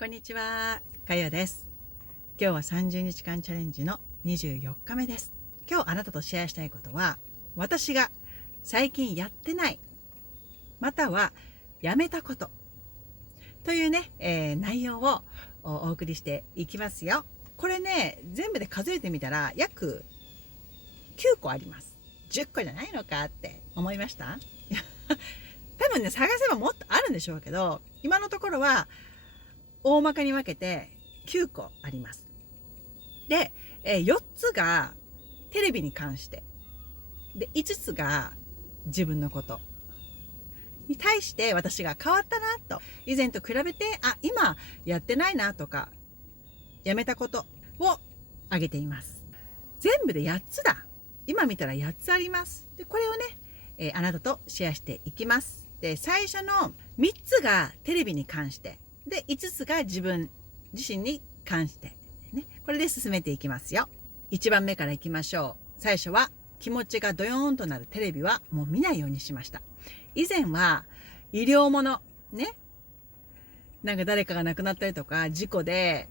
こんにちは、かよです。今日は30日間チャレンジの24日目です。今日あなたとシェアしたいことは、私が最近やってない、またはやめたことというね、内容をお送りしていきますよ。これね、全部で数えてみたら約9個あります。10個じゃないのかって思いました多分ね、探せばもっとあるんでしょうけど、今のところは大まかに分けて9個あります。で、4つがテレビに関して、で5つが自分のことに対して私が変わったなと、以前と比べて今やってないなとかやめたことを挙げています。全部で8つだ。今見たら8つあります。でこれをね、あなたとシェアしていきます。で最初の3つがテレビに関して、で5つが自分自身に関して、ね、これで進めていきますよ。1番目からいきましょう。最初は気持ちがドヨーンとなるテレビはもう見ないようにしました。以前は医療ものね、なんか誰かが亡くなったりとか事故で、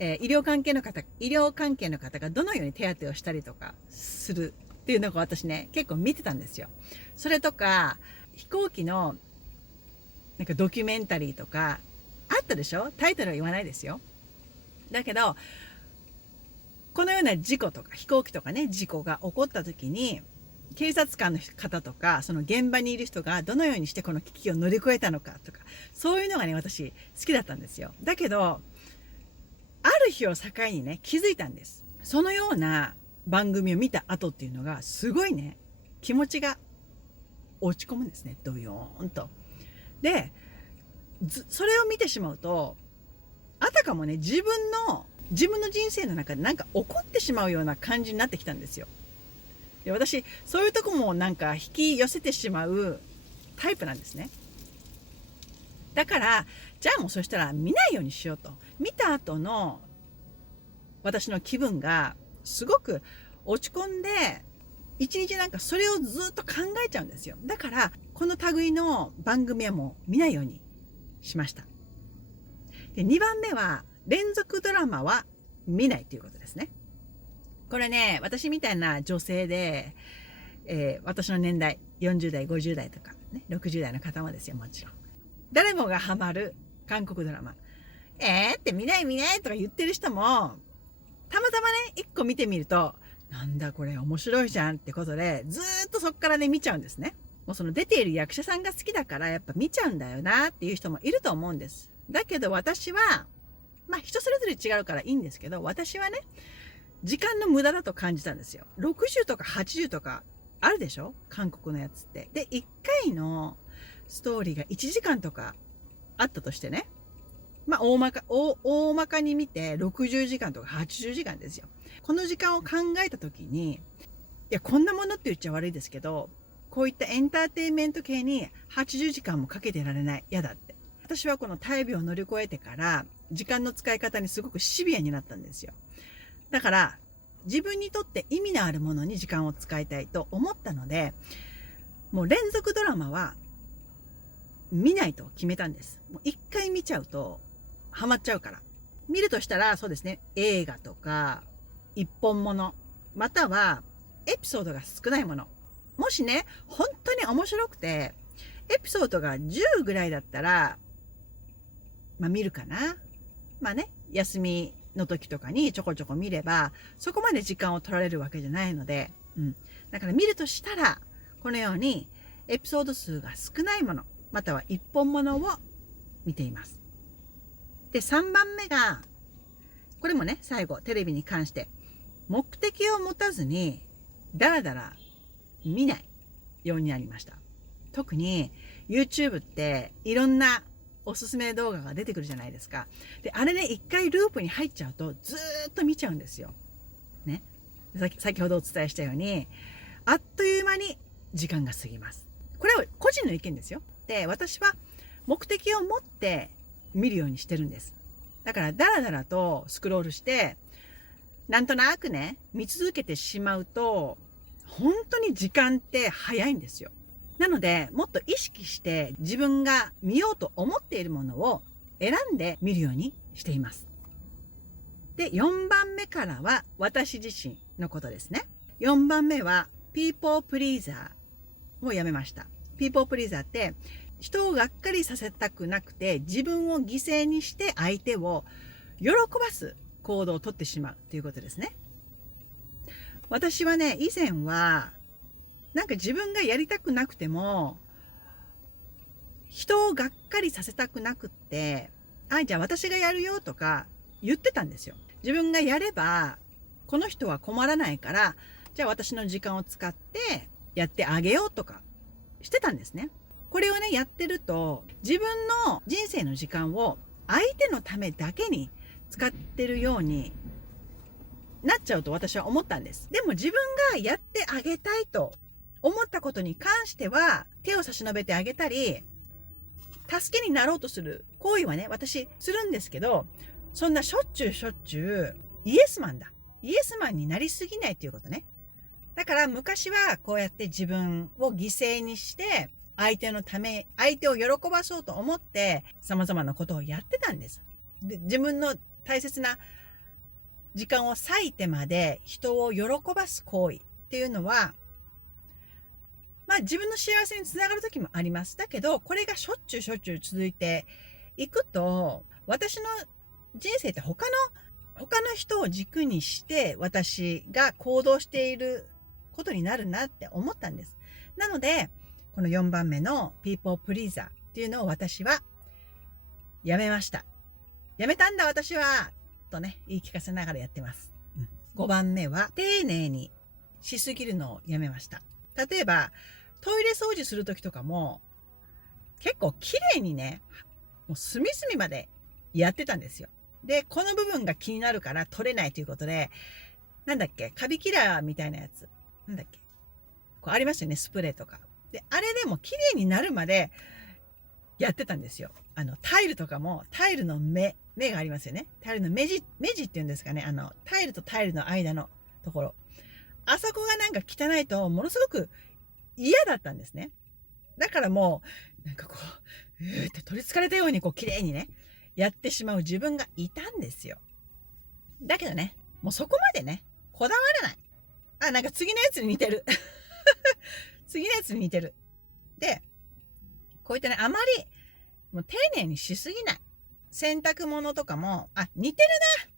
医療関係の方がどのように手当てをしたりとかするっていうのが私ね結構見てたんですよ。それとか飛行機のなんかドキュメンタリーとかあったでしょ。タイトルは言わないですよ。だけどこのような事故とか飛行機とかね、事故が起こった時に警察官の方とかその現場にいる人がどのようにしてこの危機を乗り越えたのかとか、そういうのがね私好きだったんですよ。だけどある日を境にね気づいたんです。そのような番組を見た後っていうのがすごいね気持ちが落ち込むんですね。ドヨーンと。でそれを見てしまうとあたかもね自分の人生の中でなんか起こってしまうような感じになってきたんですよ。で私そういうとこもなんか引き寄せてしまうタイプなんですね。だからじゃあもうそしたら見ないようにしようと。見た後の私の気分がすごく落ち込んで一日なんかそれをずっと考えちゃうんですよ。だからこの類の番組はもう見ないようにしました。で2番目は連続ドラマは見ないということですね。これね私みたいな女性で、私の年代40代50代とか、ね、60代の方もですよ。もちろん誰もがハマる韓国ドラマって見ないとか言ってる人もたまたまね1個見てみるとなんだこれ面白いじゃんってことでずっとそっからね見ちゃうんですね。もうその出ている役者さんが好きだからやっぱ見ちゃうんだよなっていう人もいると思うんです。だけど私は人それぞれ違うからいいんですけど、私はね時間の無駄だと感じたんですよ。60とか80とかあるでしょ韓国のやつって。で1回のストーリーが1時間とかあったとしてね、大まかに見て60時間とか80時間ですよ。この時間を考えた時に、いやこんなものって言っちゃ悪いですけど、こういったエンターテインメント系に80時間もかけてられない、嫌だって。私はこの大病を乗り越えてから時間の使い方にすごくシビアになったんですよ。だから自分にとって意味のあるものに時間を使いたいと思ったので、もう連続ドラマは見ないと決めたんです。もう一回見ちゃうとハマっちゃうから。見るとしたらそうですね、映画とか一本もの、またはエピソードが少ないもの。もしね本当に面白くてエピソードが10ぐらいだったら見るかな。休みの時とかにちょこちょこ見ればそこまで時間を取られるわけじゃないので、だから見るとしたらこのようにエピソード数が少ないもの、または一本ものを見ています。で3番目がこれもね最後テレビに関して目的を持たずにだらだら見ないようになりました。特に YouTube っていろんなおすすめ動画が出てくるじゃないですか。であれね一回ループに入っちゃうとずっと見ちゃうんですよ。ね、先ほどお伝えしたようにあっという間に時間が過ぎます。これは個人の意見ですよ。で私は目的を持って見るようにしてるんです。だからダラダラとスクロールしてなんとなくね見続けてしまうと本当に時間って早いんですよ。なのでもっと意識して自分が見ようと思っているものを選んで見るようにしています。で、4番目からは私自身のことですね。4番目はピーポープリーザーをやめました。ピーポープリーザーって人をがっかりさせたくなくて自分を犠牲にして相手を喜ばす行動をとってしまうということですね。私はね、以前はなんか自分がやりたくなくても人をがっかりさせたくなくって、じゃあ私がやるよとか言ってたんですよ。自分がやればこの人は困らないから、じゃあ私の時間を使ってやってあげようとかしてたんですね。これをね、やってると自分の人生の時間を相手のためだけに使ってるようになっちゃうと私は思ったんです。でも自分がやってあげたいと思ったことに関しては手を差し伸べてあげたり、助けになろうとする行為はね、私するんですけど、そんなしょっちゅうイエスマンになりすぎないっていうことね。だから昔はこうやって自分を犠牲にして相手のため、相手を喜ばそうと思って様々なことをやってたんです。で、自分の大切な時間を割いてまで人を喜ばす行為っていうのは、自分の幸せにつながる時もあります。だけど、これがしょっちゅう続いていくと、私の人生って他の人を軸にして私が行動していることになるなって思ったんです。なので、この4番目のピーポープリーザーっていうのを私はやめました。やめたんだ私はとね、言い聞かせながらやってます。5番目は丁寧にしすぎるのをやめました。例えば、トイレ掃除するときとかも、結構綺麗にね、もう隅々までやってたんですよ。で、この部分が気になるから取れないということで、カビキラーみたいなやつ。こうありますよね、スプレーとか。で、あれでも綺麗になるまでやってたんですよ。タイルとかも、タイルの目がありますよね。タイルの目地っていうんですかね。タイルとタイルの間のところ。あそこがなんか汚いと、ものすごく嫌だったんですね。だからもう、って取り憑かれたように綺麗にね、やってしまう自分がいたんですよ。だけどね、もうそこまでね、こだわらない。次のやつに似てる。次のやつに似てる。で、こういったね、あまり、もう丁寧にしすぎない。洗濯物とかも、似てるな。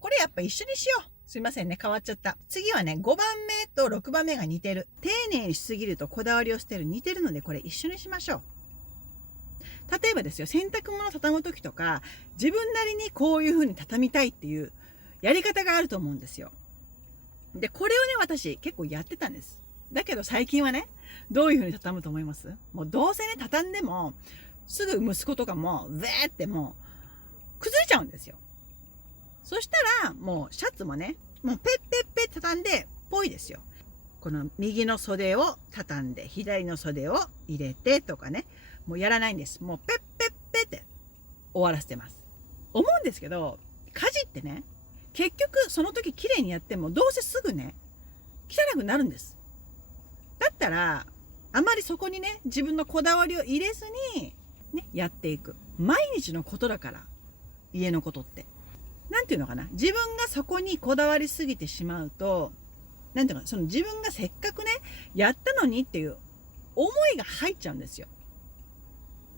これやっぱ一緒にしよう。すいませんね、変わっちゃった。次はね、5番目と6番目が似てる。丁寧にしすぎるとこだわりを捨てる。似てるので、これ一緒にしましょう。例えばですよ、洗濯物を畳む時とか、自分なりにこういう風に畳みたいっていうやり方があると思うんですよ。で、これをね、私結構やってたんです。だけど最近はね、どういう風に畳むと思います？もうどうせね、畳んでも、すぐ息子とかも、ぜーってもう、崩れちゃうんですよ。そしたら、もうシャツもね、もうペッペッペッ畳んで、ぽいですよ。この右の袖を畳んで、左の袖を入れてとかね、もうやらないんです。もうペッペッペッって終わらせてます。思うんですけど、家事ってね、結局その時綺麗にやっても、どうせすぐね、汚くなるんです。だったら、あまりそこにね、自分のこだわりを入れずに、ね、やっていく。毎日のことだから、家のことって。なんていうのかな、自分がそこにこだわりすぎてしまうと、なんていうのかな、その自分がせっかくね、やったのにっていう思いが入っちゃうんですよ。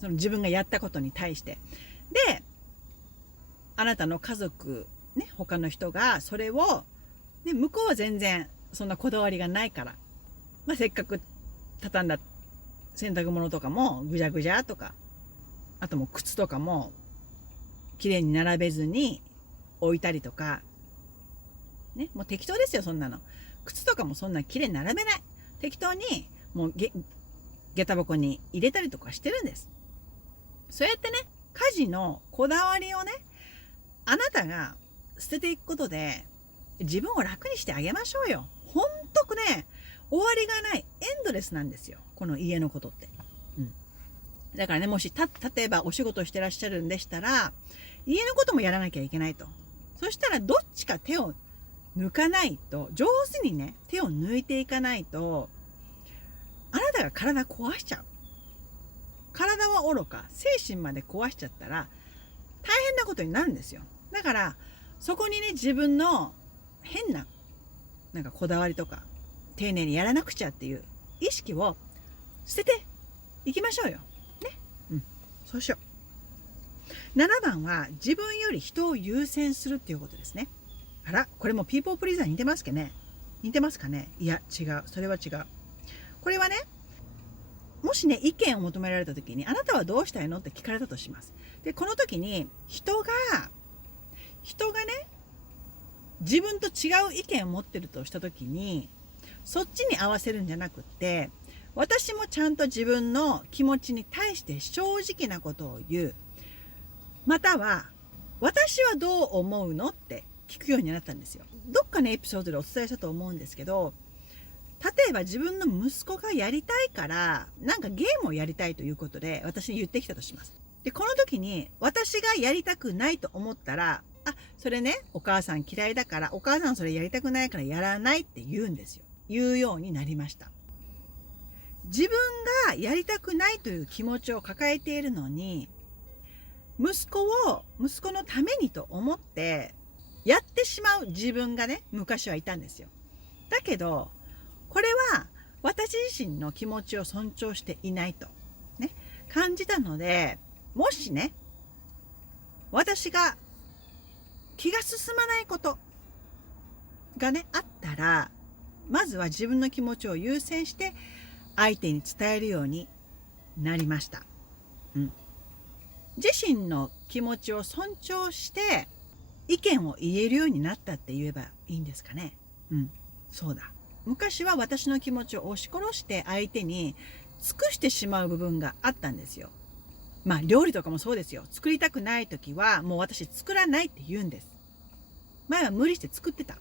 その自分がやったことに対して。で、あなたの家族、ね、他の人がそれを、ね、向こうは全然そんなこだわりがないから、せっかく畳んだ洗濯物とかもぐじゃぐじゃとか、あともう靴とかも綺麗に並べずに置いたりとか、ね、もう適当ですよ、そんなの。靴とかもそんな綺麗に並べない。適当に、もう下駄箱に入れたりとかしてるんです。そうやってね、家事のこだわりをね、あなたが捨てていくことで、自分を楽にしてあげましょうよ。ほんとね、終わりがない、エンドレスなんですよ。この家のことって。だからね、もし例えばお仕事してらっしゃるんでしたら、家のこともやらなきゃいけないと。そしたらどっちか手を抜かないと、上手にね、手を抜いていかないと、あなたが体壊しちゃう。体はおろか精神まで壊しちゃったら大変なことになるんですよ。だからそこにね、自分の変ななんかこだわりとか丁寧にやらなくちゃっていう意識を捨てていきましょうよ。ね。そうしよう。7番は自分より人を優先するっていうことですね。あら、これもピーポープリーザーに似てますかね。似てますかね。いや、違う。それは違う。これはね、もしね、意見を求められた時に、あなたはどうしたいのって聞かれたとします。で、この時に、人がね、自分と違う意見を持ってるとした時に、そっちに合わせるんじゃなくって、私もちゃんと自分の気持ちに対して正直なことを言う。または、私はどう思うのって聞くようになったんですよ。どっかのエピソードでお伝えしたと思うんですけど、例えば自分の息子がやりたいからなんかゲームをやりたいということで私に言ってきたとします。でこの時に私がやりたくないと思ったら、あ、それね、お母さん嫌いだから、お母さんそれやりたくないからやらないって言うんですよ。言うようになりました。自分がやりたくないという気持ちを抱えているのに、息子のためにと思ってやってしまう自分がね、昔はいたんですよ。だけどこれは私自身の気持ちを尊重していないとね、感じたので、もしね、私が気が進まないことがね、あったら、まずは自分の気持ちを優先して相手に伝えるようになりました。自身の気持ちを尊重して意見を言えるようになったって言えばいいんですかね。そうだ。昔は私の気持ちを押し殺して相手に尽くしてしまう部分があったんですよ。まあ料理とかもそうですよ。作りたくない時はもう私作らないって言うんです。前は無理して作ってた。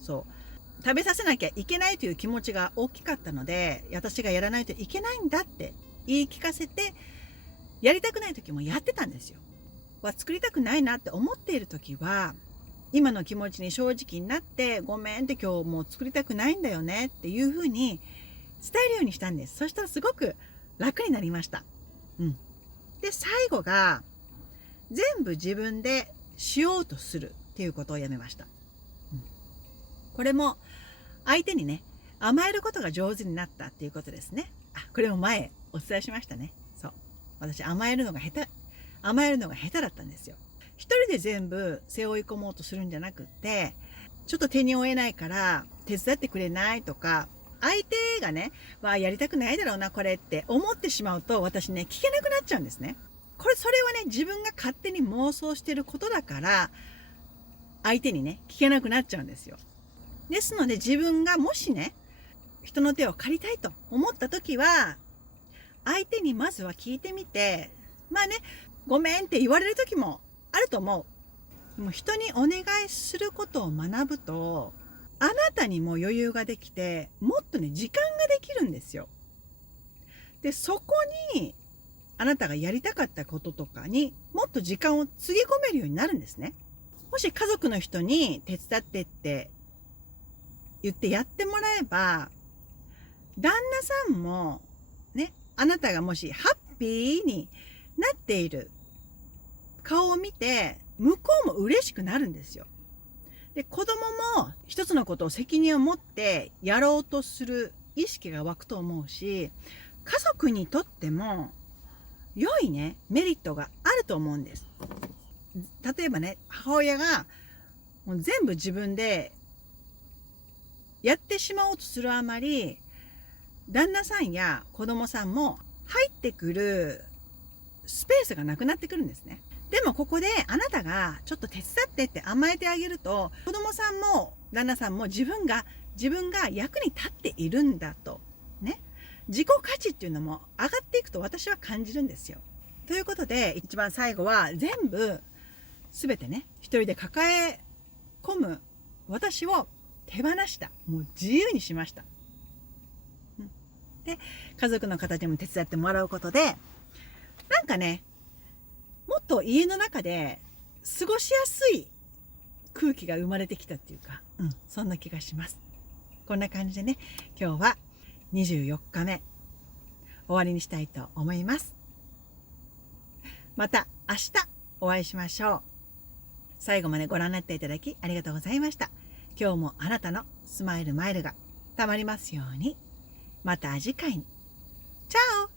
そう。食べさせなきゃいけないという気持ちが大きかったので、私がやらないといけないんだって言い聞かせて、やりたくない時もやってたんですよ。作りたくないなって思っている時は、今の気持ちに正直になって、ごめんって今日もう作りたくないんだよねっていうふうに伝えるようにしたんです。そしたらすごく楽になりました。で、最後が全部自分でしようとするっていうことをやめました。これも相手にね、甘えることが上手になったっていうことですね。これも前お伝えしましたね。そう。私甘えるのが下手だったんですよ。一人で全部背負い込もうとするんじゃなくって、ちょっと手に負えないから手伝ってくれないとか、相手がね、やりたくないだろうなこれって思ってしまうと、私ね、聞けなくなっちゃうんですね。それはね、自分が勝手に妄想してることだから、相手にね、聞けなくなっちゃうんですよ。ですので自分がもしね、人の手を借りたいと思った時は、相手にまずは聞いてみて、ごめんって言われる時もあると思う。もう人にお願いすることを学ぶと、あなたにも余裕ができて、もっとね、時間ができるんですよ。で、そこに、あなたがやりたかったこととかにもっと時間をつぎ込めるようになるんですね。もし家族の人に手伝ってって言ってやってもらえば、旦那さんもね、あなたがもしハッピーになっている顔を見て、向こうも嬉しくなるんですよ。で、子供も一つのことを責任を持ってやろうとする意識が湧くと思うし、家族にとっても良いね、メリットがあると思うんです。例えばね、母親がもう全部自分でやってしまおうとするあまり、旦那さんや子供さんも入ってくるスペースがなくなってくるんですね。でもここであなたがちょっと手伝ってって甘えてあげると、子供さんも旦那さんも自分が役に立っているんだとね、自己価値っていうのも上がっていくと私は感じるんですよ。ということで、一番最後は全てね、一人で抱え込む私を手放した。もう自由にしました。で、家族の方にも手伝ってもらうことで、なんかね、もっと家の中で過ごしやすい空気が生まれてきたっていうか、そんな気がします。こんな感じでね、今日は24日目終わりにしたいと思います。また明日お会いしましょう。最後までご覧になっていただきありがとうございました。今日もあなたのスマイルマイルがたまりますように。また次回に。チャオ。